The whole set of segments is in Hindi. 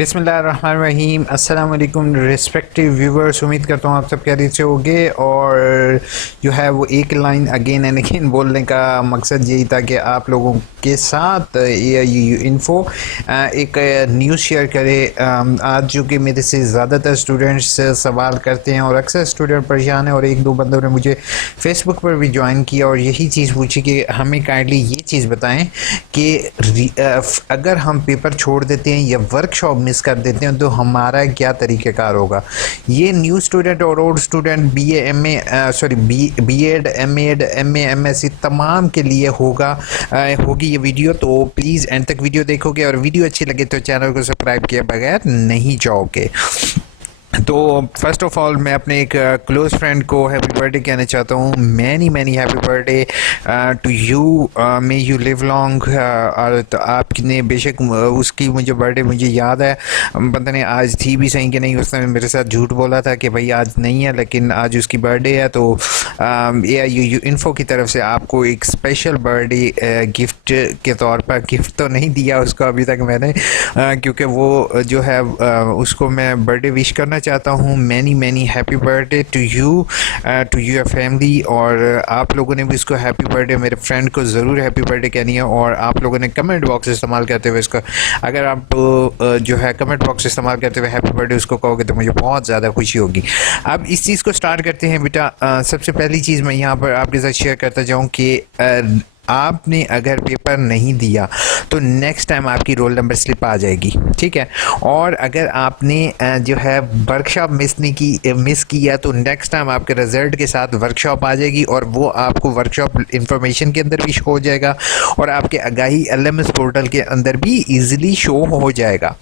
बिस्मिल्लाहिर्रहमानिर्रहीम। अस्सलाम वालेकुम रिस्पेक्टिव व्यूवर्स, उम्मीद करता हूँ आप सब खैरियत से होंगे। और जो है वो एक लाइन अगेन एंड अगेन बोलने का मकसद यही था कि आप लोगों के साथ AIOU इन्फो एक न्यूज़ शेयर करे। आज जो कि मेरे से ज़्यादातर स्टूडेंट्स सवाल करते हैं और अक्सर स्टूडेंट परेशान हैं, और एक दो बंदों ने मुझे फेसबुक पर भी ज्वाइन किया और यही चीज़ पूछी कि हमें काइंडली ये चीज़ बताएं कि अगर हम पेपर छोड़ देते हैं या वर्कशॉप मिस कर देते हैं तो हमारा क्या तरीक़ाकार होगा। ये न्यू स्टूडेंट और old student BEd MEd MA MSc तमाम के लिए होगी ये वीडियो। तो प्लीज़ एंड तक वीडियो देखोगे और वीडियो अच्छी लगे तो चैनल को सब्सक्राइब किए बगैर नहीं जाओगे। तो फर्स्ट ऑफ ऑल मैं अपने एक क्लोज़ फ्रेंड को हैप्पी बर्थडे कहना चाहता हूँ। Many happy birthday to you, may you live long. और तो आपने बेशक उसकी मुझे बर्थडे याद है, बंदा ने आज थी भी सही कि नहीं, उसने मेरे साथ झूठ बोला था कि भाई आज नहीं है, लेकिन आज उसकी बर्थडे है। तो AIOU इन्फो की तरफ से आपको एक स्पेशल बर्थडे गिफ्ट के तौर पर, गिफ्ट तो नहीं दिया उसको अभी तक मैंने, क्योंकि वो जो है उसको मैं बर्थडे विश करना चाहता हूँ। Many happy birthday to you, to your family. और आप लोगों ने भी इसको हैप्पी बर्थडे, मेरे फ्रेंड को ज़रूर हैप्पी बर्थडे कहनी है। और आप लोगों ने कमेंट बॉक्स इस्तेमाल करते हुए इसको, अगर आप जो है कमेंट बॉक्स इस्तेमाल करते हुए हैप्पी बर्थडे उसको कहोगे तो मुझे बहुत ज़्यादा खुशी होगी। अब इस चीज़ को स्टार्ट करते हैं बेटा। सबसे पहली चीज़ मैं यहाँ पर आपके साथ शेयर करता जाऊँ कि आपने अगर पेपर नहीं दिया तो नेक्स्ट टाइम आपकी रोल नंबर स्लिप आ जाएगी, ठीक है। और अगर आपने जो है वर्कशॉप मिस किया तो नेक्स्ट टाइम आपके रिज़ल्ट के साथ वर्कशॉप आ जाएगी और वो आपको वर्कशॉप इंफॉर्मेशन के अंदर भी शो हो जाएगा और आपके आगाही LMS पोर्टल के अंदर भी ईज़िली शो हो जाएगा,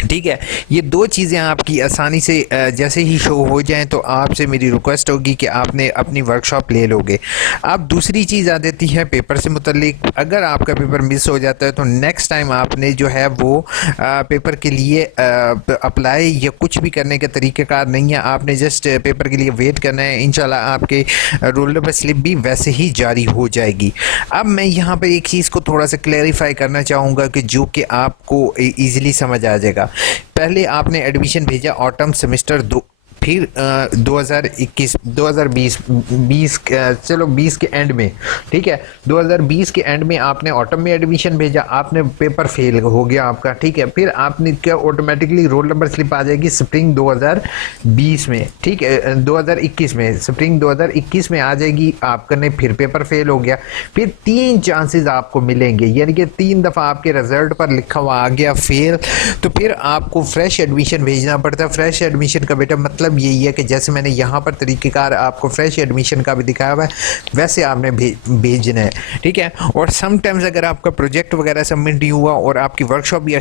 ठीक है। ये दो चीज़ें आपकी आसानी से जैसे ही शो हो जाएं तो आपसे मेरी रिक्वेस्ट होगी कि आपने अपनी वर्कशॉप ले लोगे। अब दूसरी चीज़ आ जाती है पेपर से मुतल्लिक। अगर आपका पेपर मिस हो जाता है तो नेक्स्ट टाइम आपने जो है वो पेपर के लिए अप्लाई या कुछ भी करने का तरीक़ाकार नहीं है। आपने जस्ट पेपर के लिए वेट करना है, इंशाल्लाह आपके रोल नंबर स्लिप भी वैसे ही जारी हो जाएगी। अब मैं यहाँ पर एक चीज़ को थोड़ा सा क्लैरिफाई करना चाहूँगा कि जो कि आपको ईज़िली समझ आ जाएगा। पहले आपने एडमिशन भेजा ऑटम सेमेस्टर फिर 2020 चलो 20 के एंड में, ठीक है, 2020 के एंड में आपने ऑटम में एडमिशन भेजा, आपने पेपर फेल हो गया आपका, ठीक है। फिर आपने क्या ऑटोमेटिकली रोल नंबर स्लिप आ जाएगी स्प्रिंग 2020 में, ठीक है, 2021 में, स्प्रिंग 2021 में आ जाएगी। आपने फिर पेपर फेल हो गया, फिर 3 चांसेस आपको मिलेंगे, यानी कि 3 दफ़ा आपके रिजल्ट पर लिखा हुआ आ गया फेल, तो फिर आपको फ्रेश एडमिशन भेजना पड़ता है। फ्रेश एडमिशन का बेटा मतलब यही है कि जैसे मैंने यहाँ पर तरीक़ेकार आपको फ्रेश एडमिशन का भी दिखाया हुआ है वैसे आपने भेजना है, ठीक है। और समटाइम्स अगर आपका प्रोजेक्ट वगैरह सबमिट नहीं हुआ और आपकी वर्कशॉप भी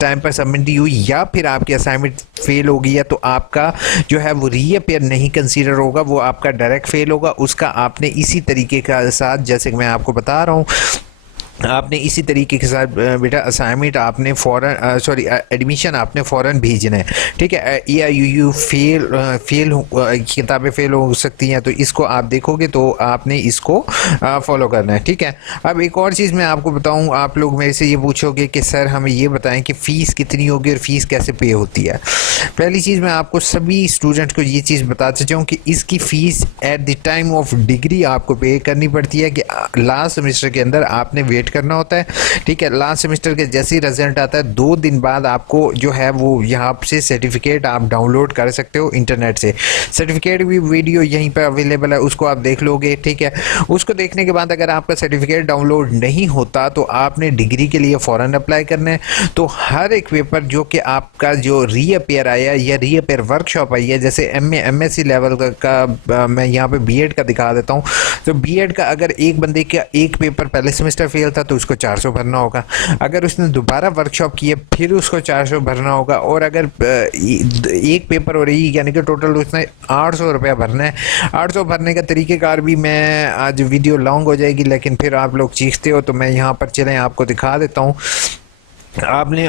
टाइम पर सबमिट नहीं हुई या फिर आपकी असाइनमेंट फेल हो गई है तो आपका जो है वो रीअपेयर नहीं कंसीडर होगा, वो आपका डायरेक्ट फेल होगा। उसका आपने इसी तरीके के साथ, जैसे कि मैं आपको बता रहा हूँ, आपने इसी तरीके के साथ बेटा असाइनमेंट आपने फ़ौरन एडमिशन आपने फ़ौरन भेजना है, ठीक है। AIOU किताबें फेल हो सकती हैं, तो इसको आप देखोगे तो आपने इसको फॉलो करना है, ठीक है। अब एक और चीज़ मैं आपको बताऊं, आप लोग मेरे से ये पूछोगे कि सर हमें ये बताएं कि फ़ीस कितनी होगी और फ़ीस कैसे पे होती है। पहली चीज़ मैं आपको सभी स्टूडेंट को ये चीज़ बताता चाहूँ कि इसकी fees at the time of degree आपको पे करनी पड़ती है, कि लास्ट सेमेस्टर के अंदर आपने वेट करना होता है, ठीक है। लास्ट सेमेस्टर के जैसे ही रिजल्ट आता है 2 दिन बाद आपको जो है वो यहाँ से सर्टिफिकेट आप डाउनलोड कर सकते हो इंटरनेट से। सर्टिफिकेट भी वीडियो यहीं पर अवेलेबल है, उसको आप देख लोगे, ठीक है। उसको देखने के बाद अगर आपका सर्टिफिकेट डाउनलोड नहीं होता तो आपने डिग्री के लिए फ़ौरन अप्लाई करना है। तो हर एक पेपर जो कि आपका जो रीअपेयर आया या रीअपेयर वर्कशॉप आई है, जैसे MA MSc लेवल का मैं यहाँ पे BEd का दिखा देता हूँ। तो BEd का अगर एक बंदे का एक पेपर पहले सेमेस्टर फेल था तो उसको 400 भरना होगा। अगर उसने दोबारा वर्कशॉप की है फिर उसको 400 भरना होगा। और अगर एक पेपर हो रही यानी कि टोटल उसने 800 रुपया भरना है। 800 भरने का तरीक़ेकार भी मैं आज वीडियो लॉन्ग हो जाएगी, लेकिन फिर आप लोग चीखते हो तो मैं यहाँ पर चलें आपको दिखा देता हूँ। आपने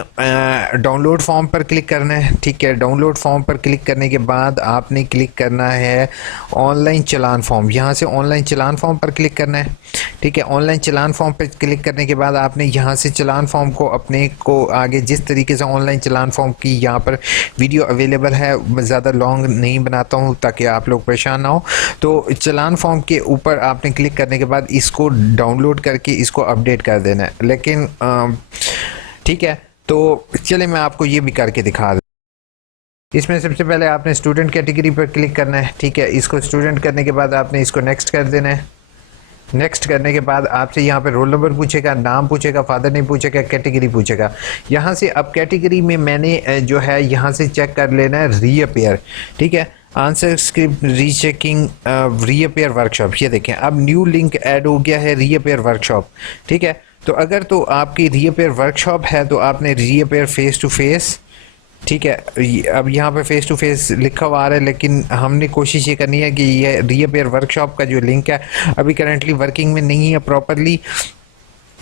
डाउनलोड फॉर्म पर क्लिक करना है, ठीक है। डाउनलोड फॉर्म पर क्लिक करने के बाद आपने क्लिक करना है ऑनलाइन चलान फॉर्म। यहाँ से ऑनलाइन चलान फॉर्म पर क्लिक करना है, ठीक है। ऑनलाइन चलान फॉर्म पे क्लिक करने के बाद आपने यहाँ से चलान फॉर्म को अपने को आगे जिस तरीके से ऑनलाइन चलान फॉर्म की यहाँ पर वीडियो अवेलेबल है, मैं ज़्यादा लॉन्ग नहीं बनाता हूँ ताकि आप लोग परेशान ना हो। तो चलान फॉर्म के ऊपर आपने क्लिक करने के बाद इसको डाउनलोड करके इसको अपडेट कर देना है। लेकिन ठीक है, तो चले मैं आपको ये भी करके दिखा दूँ। इसमें सबसे पहले आपने स्टूडेंट कैटेगरी पर क्लिक करना है। ठीक है, इसको स्टूडेंट करने के बाद आपने इसको नेक्स्ट कर देना है। नेक्स्ट करने के बाद आपसे यहाँ पे रोल नंबर पूछेगा, नाम पूछेगा, फादर नेम पूछेगा, कैटेगरी पूछेगा। यहाँ से अब कैटेगरी में मैंने जो है यहाँ से चेक कर लेना है रीअपेयर। ठीक है, answer script rechecking reappear workshop. ये देखें अब न्यू लिंक ऐड हो गया है रीअपेयर वर्कशॉप। ठीक है, तो अगर तो आपकी रीअपेयर वर्कशॉप है तो आपने रीअपेयर फेस टू फेस, ठीक है, अब यहाँ पे फेस टू फेस लिखा हुआ आ रहा है, लेकिन हमने कोशिश ये करनी है कि ये रीअपेयर वर्कशॉप का जो लिंक है अभी करंटली वर्किंग में नहीं है प्रॉपरली।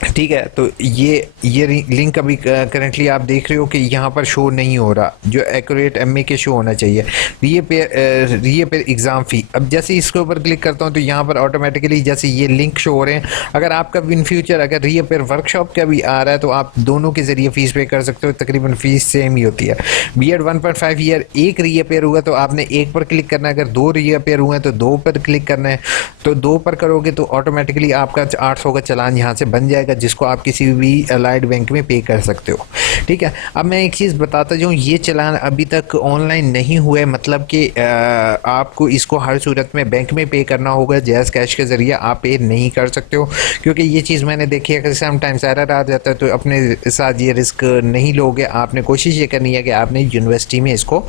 ठीक है, तो ये लिंक अभी करंटली आप देख रहे हो कि यहाँ पर शो नहीं हो रहा, जो एक्यूरेट एमए के शो होना चाहिए। रीअपेयर एग्ज़ाम फ़ी, अब जैसे इसके ऊपर क्लिक करता हूँ तो यहाँ पर ऑटोमेटिकली जैसे ये लिंक शो हो रहे हैं। अगर आपका इन फ्यूचर अगर रीअपेयर वर्कशॉप का भी आ रहा है तो आप दोनों के ज़रिए फ़ीस पे कर सकते हो, तकरीबन फ़ीस सेम ही होती है। बीएड 1.5 ईयर एक रीअपेयर हुआ तो आपने एक पर क्लिक करना है, अगर दो रीअपेयर हुए हैं तो दो पर क्लिक करना है। तो दो पर करोगे तो ऑटोमेटिकली आपका 800 का चालान यहाँ से बन जाएगा, जिसको आप किसी भी अलाइड बैंक में पे कर सकते हो। ठीक है, अब मैं एक चीज़ बताता जाऊँ, ये चालान अभी तक ऑनलाइन नहीं हुआ है, मतलब कि आपको इसको हर सूरत में बैंक में पे करना होगा, जैज़ कैश के ज़रिए आप पे नहीं कर सकते हो, क्योंकि ये चीज़ मैंने देखी है कि समटाइम्स एरर आ जाता है, तो अपने साथ ये रिस्क नहीं लोगे। आपने कोशिश ये करनी है कि आपने यूनिवर्सिटी में इसको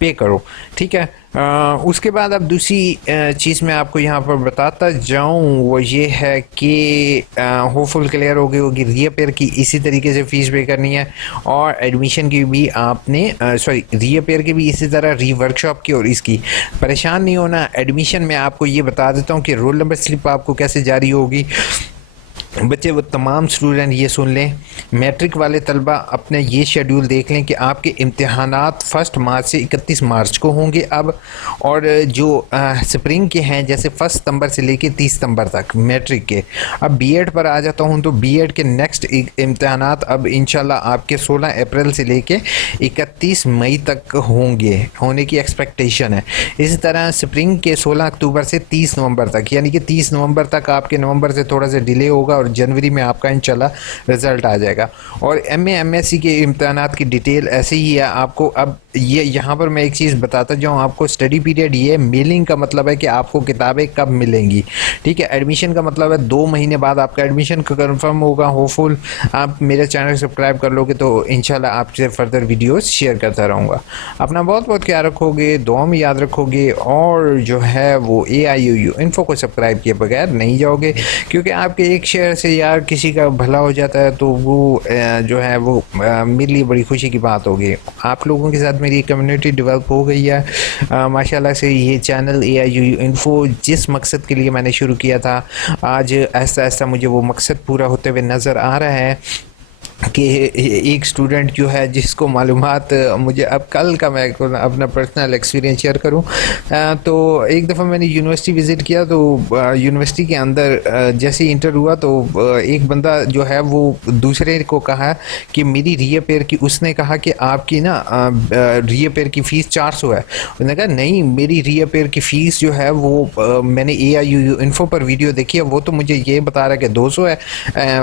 पे करो। ठीक है, उसके बाद अब दूसरी चीज़ मैं आपको यहाँ पर बताता जाऊँ, वो ये है कि होपफुल क्लियर हो गई होगी। रीअपेयर की इसी तरीके से फ़ीस पे करनी है, और एडमिशन की भी आपने रीअपेयर की भी इसी तरह, री वर्कशॉप की और इसकी। परेशान नहीं होना। एडमिशन में आपको ये बता देता हूँ कि रोल नंबर स्लिप आपको कैसे जारी होगी। बच्चे वो तमाम स्टूडेंट ये सुन लें, मैट्रिक वाले तलबा अपने ये शेड्यूल देख लें कि आपके इम्तहानात 1 मार्च से 31 मार्च को होंगे अब, और जो स्प्रिंग के हैं जैसे 1 सितंबर से लेके 30 सितंबर तक मैट्रिक के। अब बीएड पर आ जाता हूँ, तो बीएड के नेक्स्ट इम्तहानात अब इंशाल्लाह आपके 16 अप्रैल से लेके 31 मई तक होने की एक्सपेक्टेशन है। इसी तरह स्प्रिंग के 16 अक्टूबर से 30 नवंबर तक, यानी कि 30 नवंबर तक आपके नवंबर से थोड़ा सा डिले होगा और जनवरी में आपका इंशाल्लाह रिज़ल्ट आ जाएगा। और एमए एमएससी के इम्तहानात की डिटेल ऐसे ही है आपको। अब ये यहाँ पर मैं एक चीज़ बताता जाऊँ आपको, स्टडी पीरियड ये मेलिंग का मतलब है कि आपको किताबें कब मिलेंगी। ठीक है, एडमिशन का मतलब है 2 महीने बाद आपका एडमिशन कंफर्म होगा। होपफुल आप मेरे चैनल सब्सक्राइब कर लोगे तो इंशाल्लाह आपसे फर्दर वीडियोस शेयर करता रहूँगा। अपना बहुत बहुत ख्याल रखोगे, दुआ में याद रखोगे, और जो है वो AIOU इन्फो को सब्सक्राइब किए बगैर नहीं जाओगे, क्योंकि आपके एक शेयर से यार किसी का भला हो जाता है, तो वो जो है वो मेरे लिए बड़ी खुशी की बात होगी। आप लोगों के साथ मेरी कम्युनिटी डेवलप हो गई है माशाल्लाह से। ये चैनल AIOU इन्फो जिस मकसद के लिए मैंने शुरू किया था, आज ऐसा ऐसा मुझे वो मकसद पूरा होते हुए नज़र आ रहा है कि एक स्टूडेंट जो है जिसको मालूमात मुझे, अब कल का मैं अपना पर्सनल एक्सपीरियंस शेयर करूं, तो एक दफ़ा मैंने यूनिवर्सिटी विज़िट किया, तो यूनिवर्सिटी के अंदर जैसे ही इंटर हुआ तो एक बंदा जो है वो दूसरे को कहा कि मेरी रीअपेयर की, उसने कहा कि आपकी ना रीअपेयर की फ़ीस 400 है। उसने कहा नहीं, मेरी रीअपेयर की फ़ीस जो है वो मैंने AIOU इन्फो पर वीडियो देखी है, वो तो मुझे ये बता रहा है कि 200 है।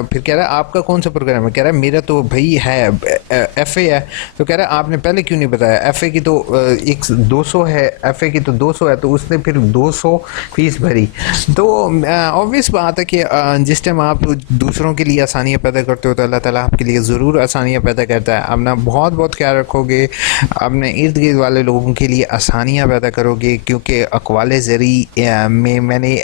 फिर कह रहा है आपका कौन सा प्रोग्राम है? कह रहा है मेरा तो भाई है FA है। तो कह रहा है आपने पहले क्यों नहीं बताया? FA की तो 200 है, FA की तो 200 है। तो उसने फिर 200 फीस भरी। तो ऑब्वियस बात है कि जिस टाइम आप दूसरों के लिए आसानियाँ पैदा करते हो तो अल्लाह ताला आपके लिए ज़रूर आसानियाँ पैदा करता है। अपना बहुत बहुत ख्याल रखोगे, अपने इर्द गिर्द वाले लोगों के लिए आसानियाँ पैदा करोगे, क्योंकि अक़वाल ज़री में मैंने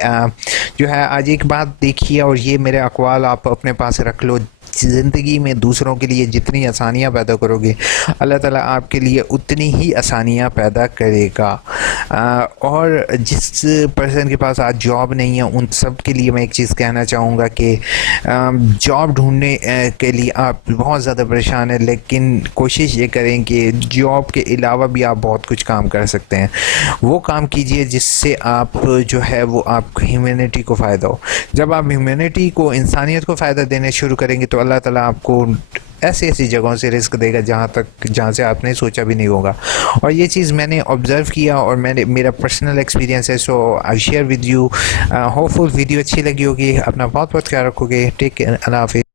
जो है आज एक बात देखी है, और ये मेरे अक़वाल आप अपने पास रख लो। ज़िंदगी में दूसरों के लिए जितनी आसानियाँ पैदा करोगे, अल्लाह ताला आपके लिए उतनी ही आसानियाँ पैदा करेगा। और जिस पर्सन के पास आज जॉब नहीं है, उन सब के लिए मैं एक चीज़ कहना चाहूँगा कि जॉब ढूंढने के लिए आप बहुत ज़्यादा परेशान हैं, लेकिन कोशिश ये करें कि जॉब के अलावा भी आप बहुत कुछ काम कर सकते हैं। वो काम कीजिए जिससे आप जो है वो आप ह्यूमैनिटी को फ़ायदा हो। जब आप ह्यूमैनिटी को, इंसानियत को फ़ायदा देने शुरू करेंगे तो अल्लाह ताला आपको ऐसी ऐसी जगहों से रिस्क देगा जहाँ से आपने सोचा भी नहीं होगा। और ये चीज़ मैंने ऑब्ज़र्व किया और मेरा पर्सनल एक्सपीरियंस है, so I share with you. Hopeful video अच्छी लगी होगी। अपना बहुत बहुत ख्याल रखोगे। Take care. अल्लाह हाफ़िज़।